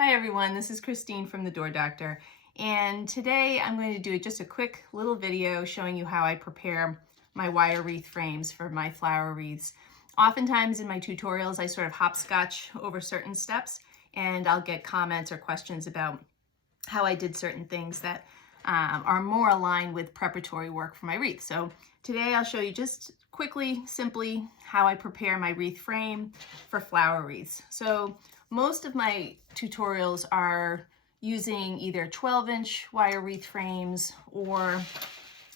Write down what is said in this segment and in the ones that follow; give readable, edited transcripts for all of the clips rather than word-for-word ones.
Hi everyone, this is Christine from the Door Doctor, and today I'm going to do just a quick little video showing you how I prepare my wire wreath frames for my flower wreaths. Oftentimes in my tutorials I sort of hopscotch over certain steps, and I'll get comments or questions about how I did certain things that are more aligned with preparatory work for my wreath. So today I'll show you just quickly, simply, how I prepare my wreath frame for flower wreaths. So most of my tutorials are using either 12-inch wire wreath frames, or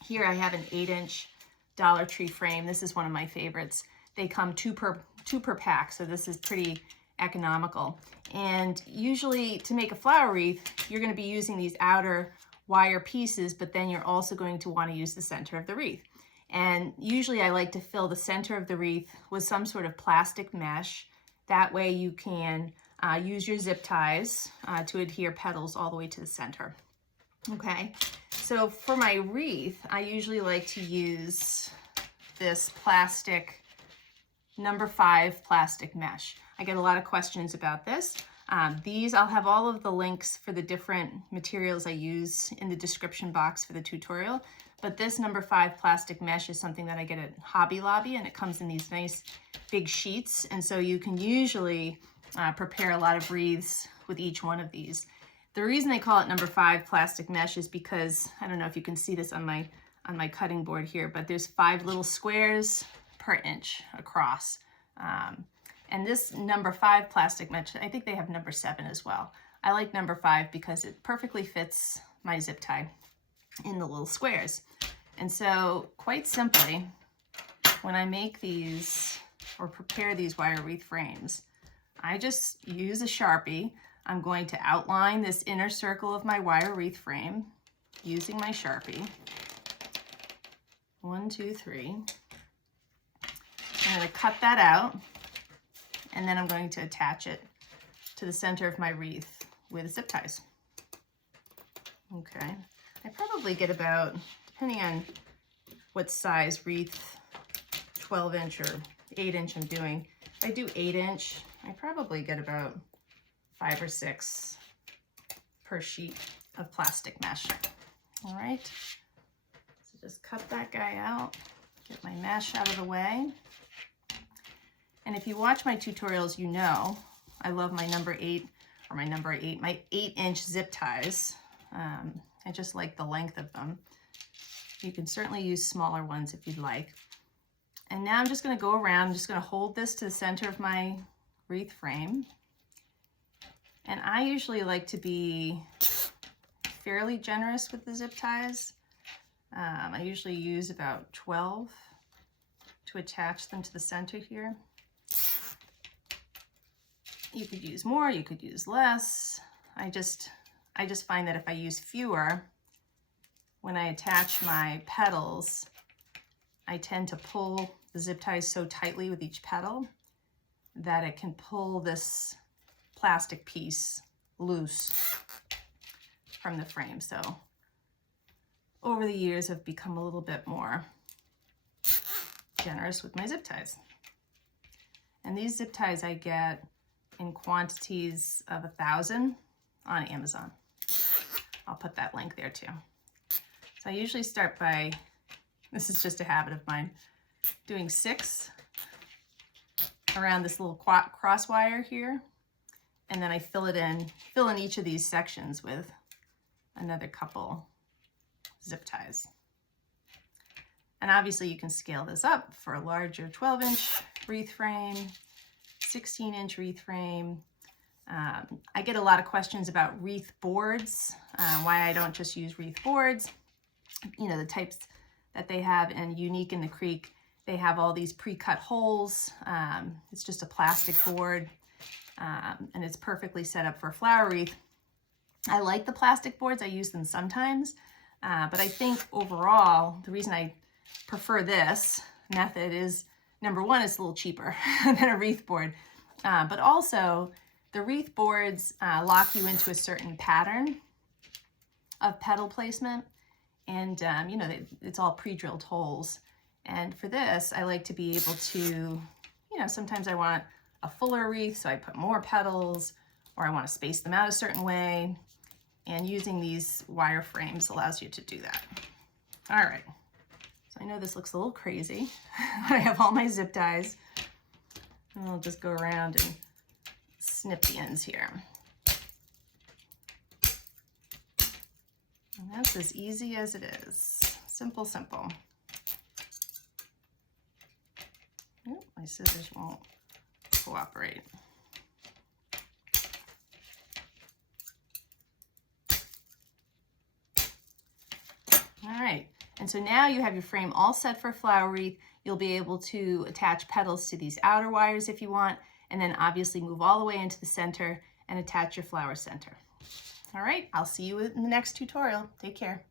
here I have an 8-inch Dollar Tree frame. This is one of my favorites. They come two per pack, so this is pretty economical. And usually to make a flower wreath, you're going to be using these outer wire pieces, but then you're also going to want to use the center of the wreath. And usually I like to fill the center of the wreath with some sort of plastic mesh. That way you can use your zip ties to adhere petals all the way to the center. Okay, so for my wreath, I usually like to use this plastic number 5 plastic mesh. I get a lot of questions about this. I'll have all of the links for the different materials I use in the description box for the tutorial. But this number 5 plastic mesh is something that I get at Hobby Lobby, and it comes in these nice big sheets. And so you can usually prepare a lot of wreaths with each one of these. The reason they call it number 5 plastic mesh is because, I don't know if you can see this on my cutting board here, but there's 5 little squares per inch across. And this number 5 plastic mesh, I think they have number 7 as well. I like number 5 because it perfectly fits my zip tie in the little squares. And so quite simply, when I make these or prepare these wire wreath frames, I just use a Sharpie. I'm going to outline this inner circle of my wire wreath frame using my Sharpie. 1, 2, 3. I'm going to cut that out, and then I'm going to attach it to the center of my wreath with zip ties. Okay, I probably get about, depending on what size wreath, 12-inch or 8-inch I'm doing. If I do 8-inch, I probably get about 5 or 6 per sheet of plastic mesh. All right, so just cut that guy out, get my mesh out of the way. And if you watch my tutorials, you know I love my number 8, my 8-inch zip ties. I just like the length of them. You can certainly use smaller ones if you'd like. And now I'm just going to go around. I'm just going to hold this to the center of my wreath frame. And I usually like to be fairly generous with the zip ties. I usually use about 12 to attach them to the center here. You could use more, you could use less. I just find that if I use fewer, when I attach my petals, I tend to pull the zip ties so tightly with each petal that it can pull this plastic piece loose from the frame. So over the years, I've become a little bit more generous with my zip ties. And these zip ties I get in quantities of 1,000 on Amazon. I'll put that link there too. So I usually start by, this is just a habit of mine, doing 6 around this little cross wire here, and then I fill in each of these sections with another couple zip ties. And obviously you can scale this up for a larger 12-inch wreath frame, 16-inch wreath frame. I get a lot of questions about wreath boards, why I don't just use wreath boards. You know, the types that they have in Unique in the Creek, they have all these pre-cut holes. It's just a plastic board, and it's perfectly set up for a flower wreath. I like the plastic boards. I use them sometimes, but I think overall, the reason I prefer this method is, number one, it's a little cheaper than a wreath board, but also the wreath boards lock you into a certain pattern of petal placement, and you know, it's all pre-drilled holes. And for this, I like to be able to, you know, sometimes I want a fuller wreath, so I put more petals, or I want to space them out a certain way. And using these wire frames allows you to do that. All right, so I know this looks a little crazy. I have all my zip ties. And I'll just go around and snip the ends here. And that's as easy as it is. Simple, simple. Oh, my scissors won't cooperate. All right, and so now you have your frame all set for a flower wreath. You'll be able to attach petals to these outer wires if you want, and then obviously move all the way into the center and attach your flower center. All right, I'll see you in the next tutorial. Take care.